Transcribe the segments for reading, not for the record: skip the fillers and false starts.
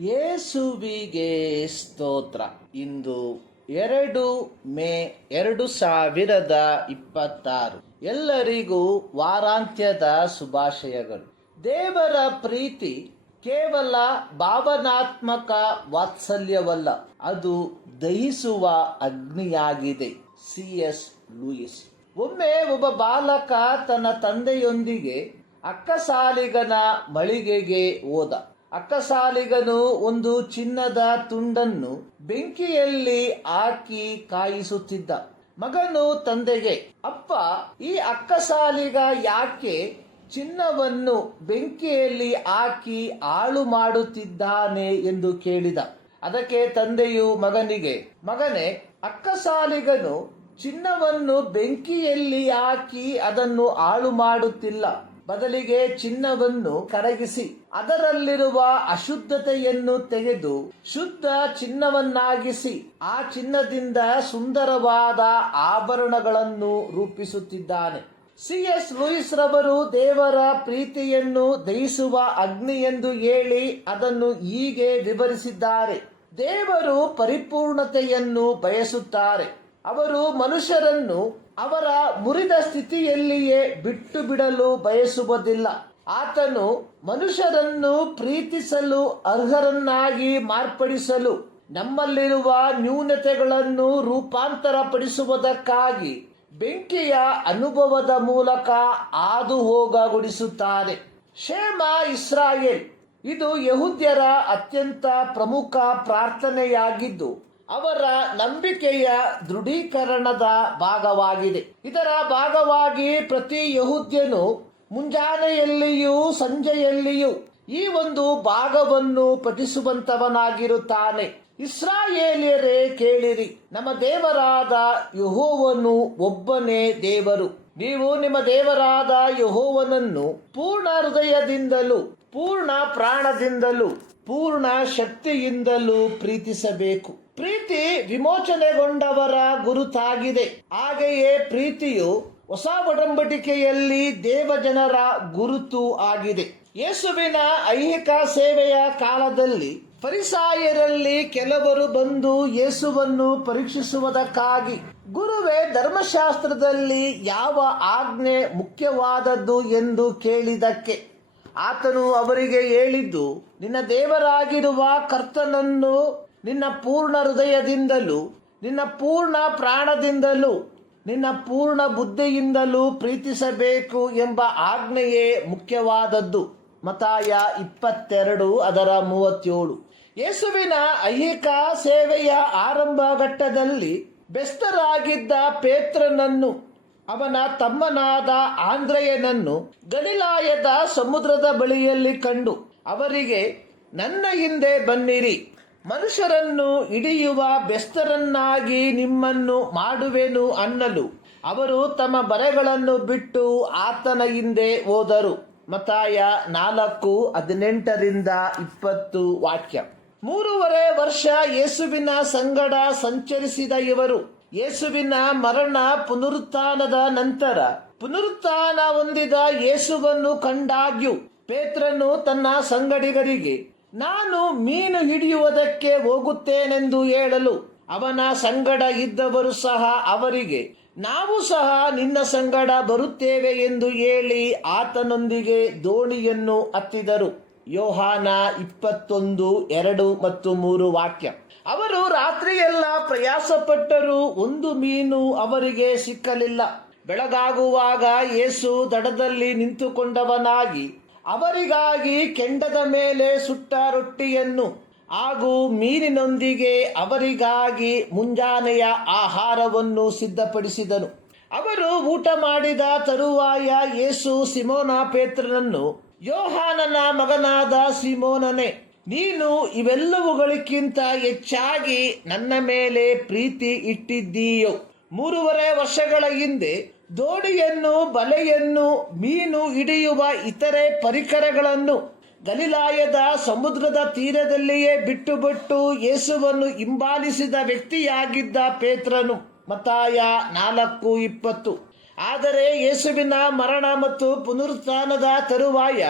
ಯೇಸುವಿಗೆ ಸ್ತೋತ್ರ. ಇಂದು 2 ಮೇ 2026. ಎಲ್ಲರಿಗೂ ವಾರಾಂತ್ಯದ ಶುಭಾಶಯಗಳು. ದೇವರ ಪ್ರೀತಿ ಕೇವಲ ಭಾವನಾತ್ಮಕ ವಾತ್ಸಲ್ಯವಲ್ಲ, ಅದು ದಹಿಸುವ ಅಗ್ನಿಯಾಗಿದೆ. C.S. ಲೂಯಿಸ್. ಒಮ್ಮೆ ಒಬ್ಬ ಬಾಲಕ ತನ್ನ ತಂದೆಯೊಂದಿಗೆ ಅಕ್ಕಸಾಲಿಗನ ಮಳಿಗೆಗೆ ಹೋದ. ಅಕ್ಕಸಾಲಿಗನು ಒಂದು ಚಿನ್ನದ ತುಂಡನ್ನು ಬೆಂಕಿಯಲ್ಲಿ ಹಾಕಿ ಕಾಯಿಸುತ್ತಿದ್ದ. ಮಗನು ತಂದೆಗೆ, ಅಪ್ಪ, ಈ ಅಕ್ಕಸಾಲಿಗ ಯಾಕೆ ಚಿನ್ನವನ್ನು ಬೆಂಕಿಯಲ್ಲಿ ಹಾಕಿ ಹಾಳು ಮಾಡುತ್ತಿದ್ದಾನೆ ಎಂದು ಕೇಳಿದ. ಅದಕ್ಕೆ ತಂದೆಯು ಮಗನಿಗೆ, ಮಗನೇ, ಅಕ್ಕಸಾಲಿಗನು ಚಿನ್ನವನ್ನು ಬೆಂಕಿಯಲ್ಲಿ ಹಾಕಿ ಅದನ್ನು ಹಾಳು ಮಾಡುತ್ತಿಲ್ಲ, ಬದಲಿಗೆ ಚಿನ್ನವನ್ನು ಕರಗಿಸಿ ಅದರಲ್ಲಿರುವ ಅಶುದ್ಧತೆಯನ್ನು ತೆಗೆದು ಶುದ್ಧ ಚಿನ್ನವನ್ನಾಗಿಸಿ ಆ ಚಿನ್ನದಿಂದ ಸುಂದರವಾದ ಆಭರಣಗಳನ್ನು ರೂಪಿಸುತ್ತಿದ್ದಾನೆ. C.S. ಲೂಯಿಸ್ ರವರು ದೇವರ ಪ್ರೀತಿಯನ್ನು ದಹಿಸುವ ಅಗ್ನಿ ಎಂದು ಹೇಳಿ ಅದನ್ನು ಹೀಗೆ ವಿವರಿಸಿದ್ದಾರೆ. ದೇವರು ಪರಿಪೂರ್ಣತೆಯನ್ನು ಬಯಸುತ್ತಾರೆ. ಅವರು ಮನುಷ್ಯರನ್ನು ಅವರ ಮುರಿದ ಸ್ಥಿತಿಯಲ್ಲಿಯೇ ಬಿಟ್ಟು ಬಿಡಲು ಬಯಸುವುದಿಲ್ಲ. ಆತನು ಮನುಷ್ಯರನ್ನು ಪ್ರೀತಿಸಲು ಅರ್ಹರನ್ನಾಗಿ ಮಾರ್ಪಡಿಸಲು, ನಮ್ಮಲ್ಲಿರುವ ನ್ಯೂನತೆಗಳನ್ನು ರೂಪಾಂತರಪಡಿಸುವುದಕ್ಕಾಗಿ ಬೆಂಕಿಯ ಅನುಭವದ ಮೂಲಕ ಹಾದು ಹೋಗಗೊಡಿಸುತ್ತಾರೆ. ಶೇಮ ಇಸ್ರಾಯೇಲ್, ಇದು ಯಹೂದ್ಯರ ಅತ್ಯಂತ ಪ್ರಮುಖ ಪ್ರಾರ್ಥನೆಯಾಗಿದ್ದು ಅವರ ನಂಬಿಕೆಯ ದೃಢೀಕರಣದ ಭಾಗವಾಗಿದೆ. ಇದರ ಭಾಗವಾಗಿ ಪ್ರತಿ ಯಹೂದ್ಯನು ಮುಂಜಾನೆಯಲ್ಲಿಯೂ ಸಂಜೆಯಲ್ಲಿಯೂ ಈ ಒಂದು ಭಾಗವನ್ನು ಪಠಿಸುವಂತವನಾಗಿರುತ್ತಾನೆ. ಇಸ್ರಾಯೇಲ್ಯರೇ, ಕೇಳಿರಿ, ನಮ್ಮ ದೇವರಾದ ಯೆಹೋವನು ಒಬ್ಬನೇ ದೇವರು. ನೀವು ನಿಮ್ಮ ದೇವರಾದ ಯೆಹೋವನನ್ನು ಪೂರ್ಣ ಹೃದಯದಿಂದಲೂ ಪೂರ್ಣ ಪ್ರಾಣದಿಂದಲೂ ಪೂರ್ಣ ಶಕ್ತಿಯಿಂದಲೂ ಪ್ರೀತಿಸಬೇಕು. ಪ್ರೀತಿ ವಿಮೋಚನೆಗೊಂಡವರ ಗುರುತಾಗಿದೆ. ಹಾಗೆಯೇ ಪ್ರೀತಿಯು ಹೊಸ ಒಡಂಬಡಿಕೆಯಲ್ಲಿ ದೇವಜನರ ಗುರುತು ಆಗಿದೆ. ಯೇಸುವಿನ ಐಹಿಕ ಸೇವೆಯ ಕಾಲದಲ್ಲಿ ಫರಿಸಾಯರಲ್ಲಿ ಕೆಲವರು ಬಂದು ಯೇಸುವನ್ನು ಪರೀಕ್ಷಿಸುವುದಕ್ಕಾಗಿ, ಗುರುವೇ, ಧರ್ಮಶಾಸ್ತ್ರದಲ್ಲಿ ಯಾವ ಆಜ್ಞೆ ಮುಖ್ಯವಾದದ್ದು ಎಂದು ಕೇಳಿದಕ್ಕೆ ಆತನು ಅವರಿಗೆ ಹೇಳಿದ್ದು, ನಿನ್ನ ದೇವರಾಗಿರುವ ಕರ್ತನನ್ನು ನಿನ್ನ ಪೂರ್ಣ ಹೃದಯದಿಂದಲೂ ನಿನ್ನ ಪೂರ್ಣ ಪ್ರಾಣದಿಂದಲೂ ನಿನ್ನ ಪೂರ್ಣ ಬುದ್ಧಿಯಿಂದಲೂ ಪ್ರೀತಿಸಬೇಕು ಎಂಬ ಆಜ್ಞೆಯೇ ಮುಖ್ಯವಾದದ್ದು. ಮತ್ತಾಯ 22:37. ಯೇಸುವಿನ ಐಹಿಕ ಸೇವೆಯ ಆರಂಭ ಘಟ್ಟದಲ್ಲಿ ಬೆಸ್ತರಾಗಿದ್ದ ಪೇತ್ರನನ್ನು ಅವನ ತಮ್ಮನಾದ ಆಂದ್ರೆಯನನ್ನು ಗಲಿಲಾಯದ ಸಮುದ್ರದ ಬಳಿಯಲ್ಲಿ ಕಂಡು ಅವರಿಗೆ, ನನ್ನ ಹಿಂದೆ ಬನ್ನಿರಿ, ಮನುಷ್ಯರನ್ನು ಹಿಡಿಯುವ ಬೆಸ್ತರನ್ನಾಗಿ ನಿಮ್ಮನ್ನು ಮಾಡುವೆನು ಅನ್ನಲು ಅವರು ತಮ್ಮ ಬರೆಗಳನ್ನು ಬಿಟ್ಟು ಆತನ ಹಿಂದೆ ಹೋದರು. ಮತ್ತಾಯ 4:18-20 ವಾಕ್ಯ. 3.5 ವರ್ಷ ಯೇಸುವಿನ ಸಂಗಡ ಸಂಚರಿಸಿದ ಇವರು ಯೇಸುವಿನ ಮರಣ ಪುನರುತ್ಥಾನದ ನಂತರ ಪುನರುತ್ಥಾನ ಹೊಂದಿದ ಯೇಸುವನ್ನು ಕಂಡಾಗ್ಯೂ ಪೇತ್ರನು ತನ್ನ ಸಂಗಡಿಗರಿಗೆ, ನಾನು ಮೀನು ಹಿಡಿಯುವುದಕ್ಕೆ ಹೋಗುತ್ತೇನೆಂದು ಹೇಳಲು ಅವನ ಸಂಗಡ ಇದ್ದವರು ಸಹ ಅವರಿಗೆ, ನಾವು ಸಹ ನಿನ್ನ ಸಂಗಡ ಬರುತ್ತೇವೆ ಎಂದು ಹೇಳಿ ಆತನೊಂದಿಗೆ ದೋಣಿಯನ್ನು ಹತ್ತಿದರು. ಯೋಹಾನ 21:2-3 ವಾಕ್ಯ. ಅವರು ರಾತ್ರಿಯೆಲ್ಲ ಪ್ರಯಾಸಪಟ್ಟರೂ ಒಂದು ಮೀನು ಅವರಿಗೆ ಸಿಕ್ಕಲಿಲ್ಲ. ಬೆಳಗಾಗುವಾಗ ಯೇಸು ದಡದಲ್ಲಿ ನಿಂತುಕೊಂಡವನಾಗಿ ಅವರಿಗಾಗಿ ಕೆಂಡದ ಮೇಲೆ ಸುಟ್ಟ ರೊಟ್ಟಿಯನ್ನು ಹಾಗೂ ಮೀನಿನೊಂದಿಗೆ ಅವರಿಗಾಗಿ ಮುಂಜಾನೆಯ ಆಹಾರವನ್ನು ಸಿದ್ಧಪಡಿಸಿದನು. ಅವರು ಊಟ ಮಾಡಿದ ತರುವಾಯ ಯೇಸು ಸಿಮೋನ ಪೇತ್ರನನ್ನು, ಯೋಹಾನನ ಮಗನಾದ ಸಿಮೋನನೇ, ನೀನು ಇವೆಲ್ಲವುಗಳಿಗಿಂತ ಹೆಚ್ಚಾಗಿ ನನ್ನ ಮೇಲೆ ಪ್ರೀತಿ ಇಟ್ಟಿದ್ದೀಯೋ. 3.5 ವರ್ಷಗಳ ಹಿಂದೆ ದೋಣಿಯನ್ನು, ಬಲೆಯನ್ನು, ಮೀನು ಹಿಡಿಯುವ ಇತರೆ ಪರಿಕರಗಳನ್ನು ಗಲಿಲಾಯದ ಸಮುದ್ರದ ತೀರದಲ್ಲಿಯೇ ಬಿಟ್ಟು ಯೇಸುವನ್ನು ಹಿಂಬಾಲಿಸಿದ ವ್ಯಕ್ತಿಯಾಗಿದ್ದ ಪೇತ್ರನು. ಮತ್ತಾಯ 4:20. ಆದರೆ ಯೇಸುವಿನ ಮರಣ ಮತ್ತು ಪುನರುತ್ಥಾನದ ತರುವಾಯ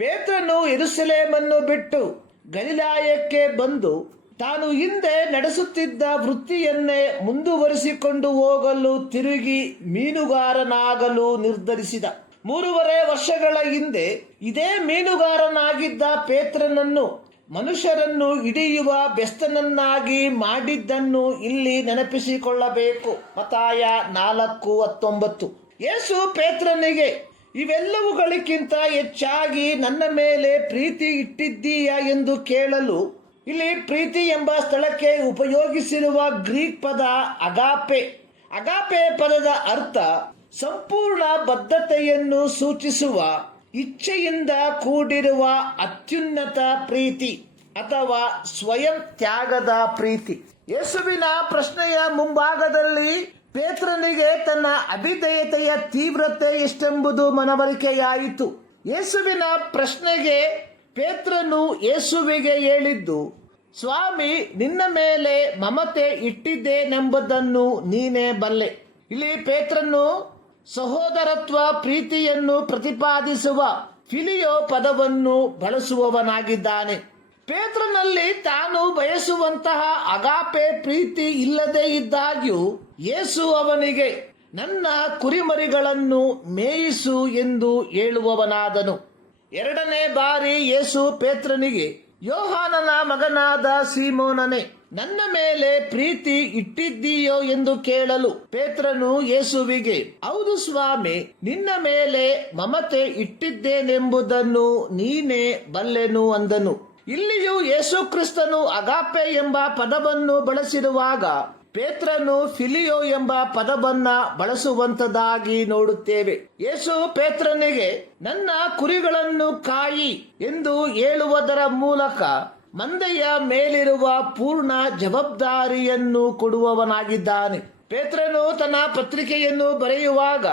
ಪೇತ್ರನು ಯೆರೂಸಲೇಮನ್ನು ಬಿಟ್ಟು ಗಲಿಲಾಯಕ್ಕೆ ಬಂದು ತಾನು ಹಿಂದೆ ನಡೆಸುತ್ತಿದ್ದ ವೃತ್ತಿಯನ್ನೇ ಮುಂದುವರಿಸಿಕೊಂಡು ಹೋಗಲು ತಿರುಗಿ ಮೀನುಗಾರನಾಗಲು ನಿರ್ಧರಿಸಿದ. 3.5 ವರ್ಷಗಳ ಹಿಂದೆ ಇದೇ ಮೀನುಗಾರನಾಗಿದ್ದ ಪೇತ್ರನನ್ನು ಮನುಷ್ಯರನ್ನು ಹಿಡಿಯುವ ಬೆಸ್ತನನ್ನಾಗಿ ಮಾಡಿದ್ದನ್ನು ಇಲ್ಲಿ ನೆನಪಿಸಿಕೊಳ್ಳಬೇಕು. ಮತ್ತಾಯ 4:19. ಯೇಸು ಪೇತ್ರನಿಗೆ, ಇವೆಲ್ಲವುಗಳಿಗಿಂತ ಹೆಚ್ಚಾಗಿ ನನ್ನ ಮೇಲೆ ಪ್ರೀತಿ ಇಟ್ಟಿದ್ದೀಯಾ ಎಂದು ಕೇಳಲು ಇಲ್ಲಿ ಪ್ರೀತಿ ಎಂಬ ಸ್ಥಳಕ್ಕೆ ಉಪಯೋಗಿಸಿರುವ ಗ್ರೀಕ್ ಪದ ಅಗಾಪೆ. ಅಗಾಪೆ ಪದದ ಅರ್ಥ ಸಂಪೂರ್ಣ ಬದ್ಧತೆಯನ್ನು ಸೂಚಿಸುವ ಇಚ್ಛೆಯಿಂದ ಕೂಡಿರುವ ಅತ್ಯುನ್ನತ ಪ್ರೀತಿ ಅಥವಾ ಸ್ವಯಂ ತ್ಯಾಗದ ಪ್ರೀತಿ. ಯೇಸುವಿನ ಪ್ರಶ್ನೆಯ ಮುಂಭಾಗದಲ್ಲಿ ಪೇತ್ರನಿಗೆ ತನ್ನ ಅವಿಧೇಯತೆಯ ತೀವ್ರತೆ ಎಷ್ಟೆಂಬುದು ಮನವರಿಕೆಯಾಯಿತು. ಯೇಸುವಿನ ಪ್ರಶ್ನೆಗೆ ಪೇತ್ರನು ಯೇಸುವಿಗೆ ಹೇಳಿದ್ದು, ಸ್ವಾಮಿ, ನಿನ್ನ ಮೇಲೆ ಮಮತೆ ಇಟ್ಟಿದ್ದೇನೆಂಬುದನ್ನು ನೀನೇ ಬಲ್ಲೆ. ಇಲ್ಲಿ ಪೇತ್ರನು ಸಹೋದರತ್ವ ಪ್ರೀತಿಯನ್ನು ಪ್ರತಿಪಾದಿಸುವ ಫಿಲಿಯೋ ಪದವನ್ನು ಬಳಸುವವನಾಗಿದ್ದಾನೆ. ಪೇತ್ರನಲ್ಲಿ ತಾನು ಬಯಸುವಂತಹ ಅಗಾಪೆ ಪ್ರೀತಿ ಇಲ್ಲದೇ ಇದ್ದಾಗ್ಯೂ ಯೇಸು ಅವನಿಗೆ ನನ್ನ ಕುರಿಮರಿಗಳನ್ನು ಮೇಯಿಸು ಎಂದು ಹೇಳುವವನಾದನು. 2ನೇ ಬಾರಿ ಯೇಸು ಪೇತ್ರನಿಗೆ, ಯೋಹಾನನ ಮಗನಾದ ಸೀಮೋನನೇ, ನನ್ನ ಮೇಲೆ ಪ್ರೀತಿ ಇಟ್ಟಿದ್ದೀಯೋ ಎಂದು ಕೇಳಲು ಪೇತ್ರನು ಯೇಸುವಿಗೆ, ಹೌದು ಸ್ವಾಮಿ, ನಿನ್ನ ಮೇಲೆ ಮಮತೆ ಇಟ್ಟಿದ್ದೇನೆಂಬುದನ್ನು ನೀನೇ ಬಲ್ಲೆನು ಅಂದನು. ಇಲ್ಲಿಯೂ ಯೇಸು ಕ್ರಿಸ್ತನು ಅಗಾಪೆ ಎಂಬ ಪದವನ್ನು ಬಳಸಿರುವಾಗ ಪೇತ್ರನು ಫಿಲಿಯೋ ಎಂಬ ಪದವನ್ನ ಬಳಸುವಂತದಾಗಿ ನೋಡುತ್ತೇವೆ. ಯೇಸು ಪೇತ್ರನಿಗೆ ನನ್ನ ಕುರಿಗಳನ್ನು ಕಾಯಿ ಎಂದು ಹೇಳುವುದರ ಮೂಲಕ ಮಂದೆಯ ಮೇಲಿರುವ ಪೂರ್ಣ ಜವಾಬ್ದಾರಿಯನ್ನು ಕೊಡುವವನಾಗಿದ್ದಾನೆ. ಪೇತ್ರನು ತನ್ನ ಪತ್ರಿಕೆಯನ್ನು ಬರೆಯುವಾಗ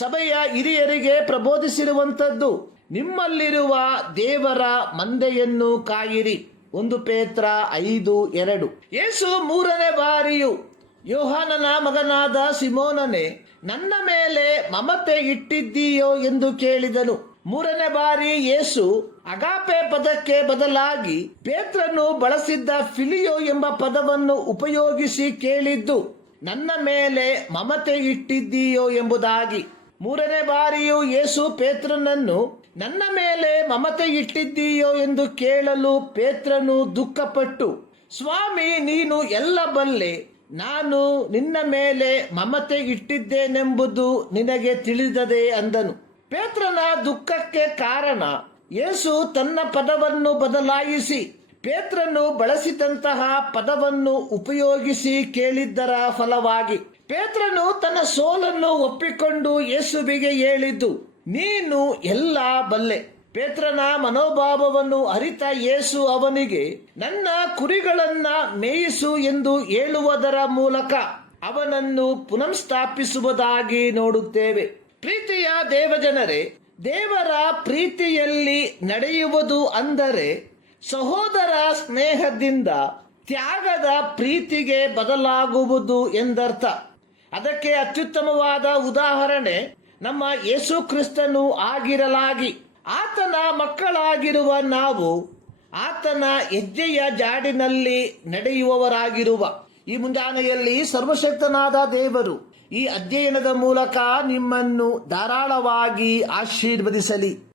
ಸಭೆಯ ಹಿರಿಯರಿಗೆ ಪ್ರಬೋಧಿಸಿರುವಂತದ್ದು, ನಿಮ್ಮಲ್ಲಿರುವ ದೇವರ ಮಂದೆಯನ್ನು ಕಾಯಿರಿ. 1 ಪೇತ್ರ 5:2. ಯೇಸು 3ನೇ ಬಾರಿಯೂ, ಯೋಹಾನನ ಮಗನಾದ ಸಿಮೋನನೇ, ನನ್ನ ಮೇಲೆ ಮಮತೆ ಇಟ್ಟಿದ್ದೀಯೋ ಎಂದು ಕೇಳಿದನು. 3ನೇ ಬಾರಿ ಯೇಸು ಅಗಾಪೆ ಪದಕ್ಕೆ ಬದಲಾಗಿ ಪೇತ್ರನು ಬಳಸಿದ್ದ ಫಿಲಿಯೋ ಎಂಬ ಪದವನ್ನು ಉಪಯೋಗಿಸಿ ಕೇಳಿದ್ದು, ನನ್ನ ಮೇಲೆ ಮಮತೆ ಇಟ್ಟಿದ್ದೀಯೋ ಎಂಬುದಾಗಿ. 3ನೇ ಬಾರಿಯೂ ಯೇಸು ಪೇತ್ರನನ್ನು ನನ್ನ ಮೇಲೆ ಮಮತೆ ಇಟ್ಟಿದ್ದೀಯೋ ಎಂದು ಕೇಳಲು ಪೇತ್ರನು ದುಃಖಪಟ್ಟು, ಸ್ವಾಮಿ, ನೀನು ಎಲ್ಲ ಬಲ್ಲೆ, ನಾನು ನಿನ್ನ ಮೇಲೆ ಮಮತೆ ಇಟ್ಟಿದ್ದೇನೆಂಬುದು ನಿನಗೆ ತಿಳಿದದೆ ಅಂದನು. ಪೇತ್ರನ ದುಃಖಕ್ಕೆ ಕಾರಣ ಯೇಸು ತನ್ನ ಪದವನ್ನು ಬದಲಾಯಿಸಿ ಪೇತ್ರನು ಬಳಸಿದಂತಹ ಪದವನ್ನು ಉಪಯೋಗಿಸಿ ಕೇಳಿದ್ದರ ಫಲವಾಗಿ ಪೇತ್ರನು ತನ್ನ ಸೋಲನ್ನು ಒಪ್ಪಿಕೊಂಡು ಯೇಸುವಿಗೆ ಹೇಳಿದ್ದು, ನೀನು ಎಲ್ಲ ಬಲ್ಲೆ. ಪೇತ್ರನ ಮನೋಭಾವವನ್ನು ಅರಿತ ಯೇಸು ಅವನಿಗೆ ನನ್ನ ಕುರಿಗಳನ್ನ ಮೇಯಿಸು ಎಂದು ಹೇಳುವುದರ ಮೂಲಕ ಅವನನ್ನು ಪುನಃಸ್ಥಾಪಿಸುವುದಾಗಿ ನೋಡುತ್ತೇವೆ. ಪ್ರೀತಿಯ ದೇವಜನರೇ, ದೇವರ ಪ್ರೀತಿಯಲ್ಲಿ ನಡೆಯುವುದು ಅಂದರೆ ಸಹೋದರ ಸ್ನೇಹದಿಂದ ತ್ಯಾಗದ ಪ್ರೀತಿಗೆ ಬದಲಾಗುವುದು ಎಂದರ್ಥ. ಅದಕ್ಕೆ ಅತ್ಯುತ್ತಮವಾದ ಉದಾಹರಣೆ ನಮ್ಮ ಯೇಸು ಕ್ರಿಸ್ತನು ಆಗಿರಲಾಗಿ ಆತನ ಮಕ್ಕಳಾಗಿರುವ ನಾವು ಆತನ ಹೆಜ್ಜೆಯ ಜಾಡಿನಲ್ಲಿ ನಡೆಯುವವರಾಗಿರುವ ಈ ಮುಂಜಾನೆಯಲ್ಲಿ ಸರ್ವಶಕ್ತನಾದ ದೇವರು ಈ ಅಧ್ಯಯನದ ಮೂಲಕ ನಿಮ್ಮನ್ನು ಧಾರಾಳವಾಗಿ ಆಶೀರ್ವದಿಸಲಿ.